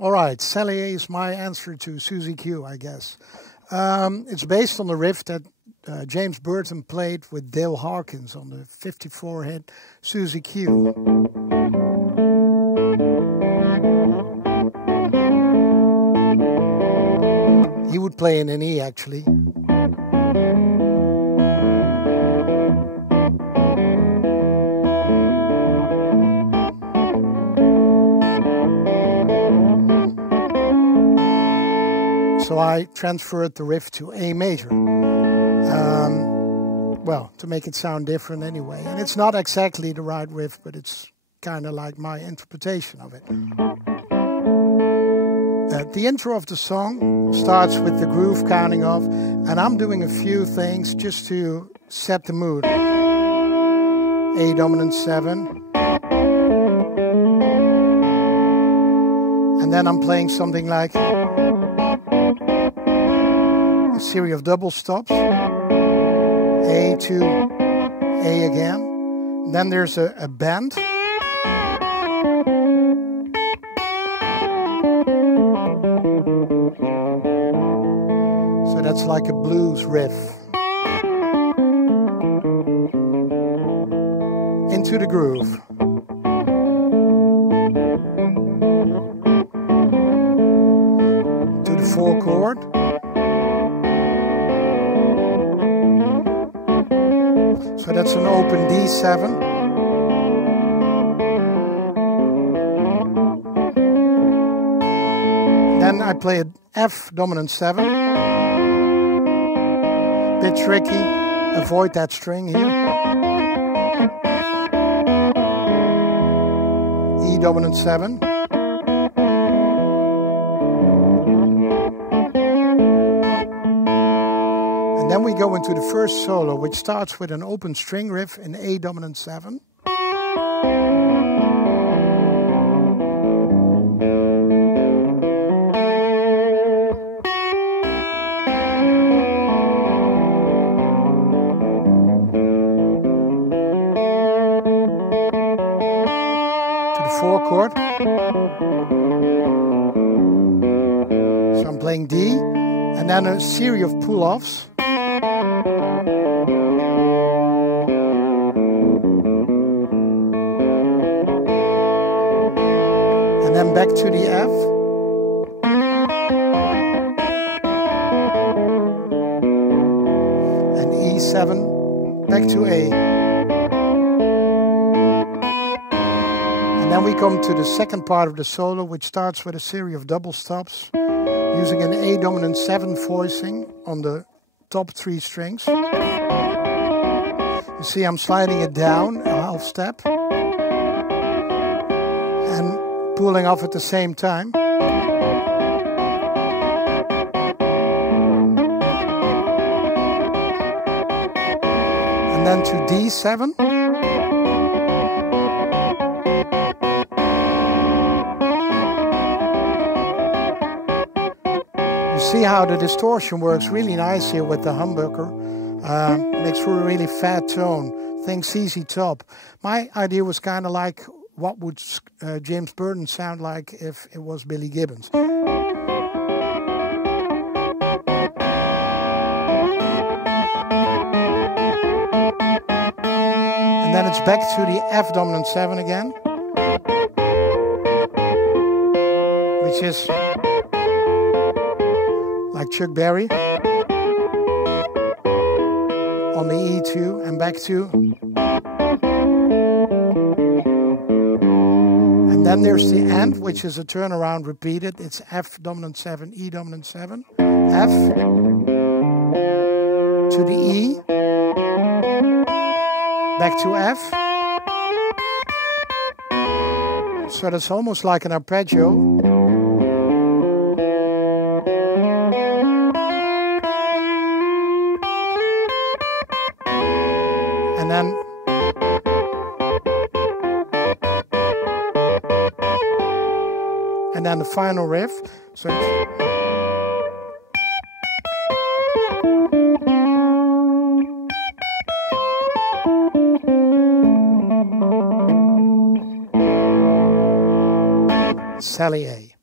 All right, Salier is my answer to Susie Q, I guess. It's based on the riff that James Burton played with Dale Hawkins on the 54 hit Susie Q. He would play in an E, actually. So I transferred the riff to A major. Well, to make it sound different anyway. And it's not exactly the right riff, but it's kind of like my interpretation of it. The intro of the song starts with the groove counting off, and I'm doing a few things just to set the mood. A dominant 7. And then I'm playing something like a series of double stops. A to A again. And then there's a bend. So that's like a blues riff. Into the groove. To the 4 chord. So that's an open D7. Then I play an F dominant 7. Bit tricky. Avoid that string here. E dominant 7. And then we go into the first solo, which starts with an open string riff in A dominant 7. To the 4 chord. So I'm playing D, and then a series of pull-offs. And then back to the F. And E7, back to A. And then we come to the second part of the solo, which starts with a series of double stops, using an A dominant 7 voicing on the top 3 strings. You see I'm sliding it down a half step. And pulling off at the same time. And then to D7. You see how the distortion works really nice here with the humbucker. Makes for a really fat tone. Think CC Top. My idea was kind of like, what would James Burton sound like if it was Billy Gibbons? And then it's back to the F dominant 7 again, which is like Chuck Berry on the E2 and back to. And then there's the end, which is a turnaround repeated. It's F dominant 7, E dominant 7, F to the E, back to F. So that's almost like an arpeggio. And then the final riff. So Salier.